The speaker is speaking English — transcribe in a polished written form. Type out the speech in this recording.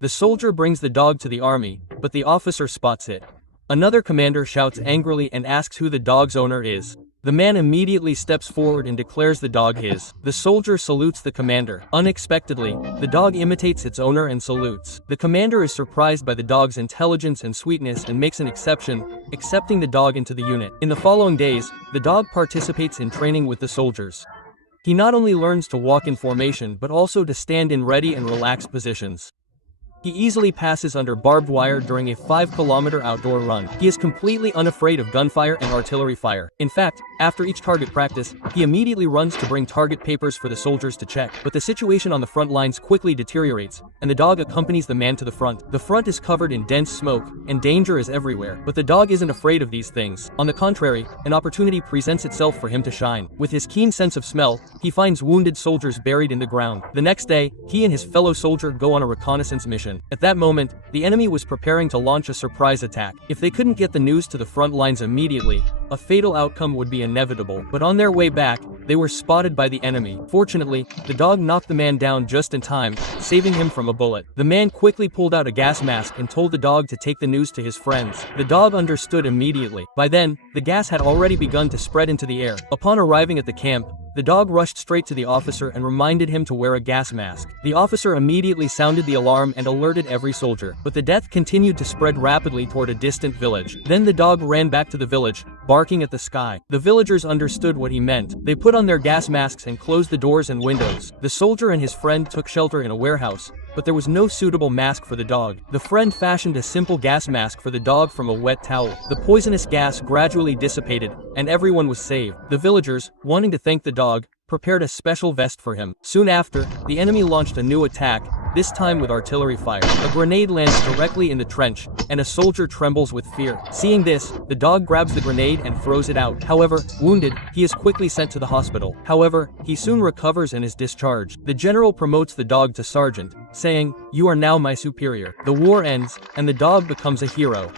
The soldier brings the dog to the army, but the officer spots it. Another commander shouts angrily and asks who the dog's owner is. The man immediately steps forward and declares the dog his. The soldier salutes the commander. Unexpectedly, the dog imitates its owner and salutes. The commander is surprised by the dog's intelligence and sweetness and makes an exception, accepting the dog into the unit. In the following days, the dog participates in training with the soldiers. He not only learns to walk in formation but also to stand in ready and relaxed positions. He easily passes under barbed wire during a 5-kilometer outdoor run. He is completely unafraid of gunfire and artillery fire. In fact, after each target practice, he immediately runs to bring target papers for the soldiers to check. But the situation on the front lines quickly deteriorates, and the dog accompanies the man to the front. The front is covered in dense smoke, and danger is everywhere. But the dog isn't afraid of these things. On the contrary, an opportunity presents itself for him to shine. With his keen sense of smell, he finds wounded soldiers buried in the ground. The next day, he and his fellow soldier go on a reconnaissance mission. At that moment, the enemy was preparing to launch a surprise attack. If they couldn't get the news to the front lines immediately, a fatal outcome would be inevitable. But on their way back, they were spotted by the enemy. Fortunately, the dog knocked the man down just in time, saving him from a bullet. The man quickly pulled out a gas mask and told the dog to take the news to his friends. The dog understood immediately. By then, the gas had already begun to spread into the air. Upon arriving at the camp, the dog rushed straight to the officer and reminded him to wear a gas mask. The officer immediately sounded the alarm and alerted every soldier. But the death continued to spread rapidly toward a distant village. Then the dog ran back to the village, barking at the sky. The villagers understood what he meant. They put on their gas masks and closed the doors and windows. The soldier and his friend took shelter in a warehouse, but there was no suitable mask for the dog. The friend fashioned a simple gas mask for the dog from a wet towel. The poisonous gas gradually dissipated, and everyone was saved. The villagers, wanting to thank the dog, prepared a special vest for him. Soon after, the enemy launched a new attack, this time with artillery fire. A grenade lands directly in the trench, and a soldier trembles with fear. Seeing this, the dog grabs the grenade and throws it out. However, wounded, he is quickly sent to the hospital. However, he soon recovers and is discharged. The general promotes the dog to sergeant, saying, "You are now my superior." The war ends, and the dog becomes a hero.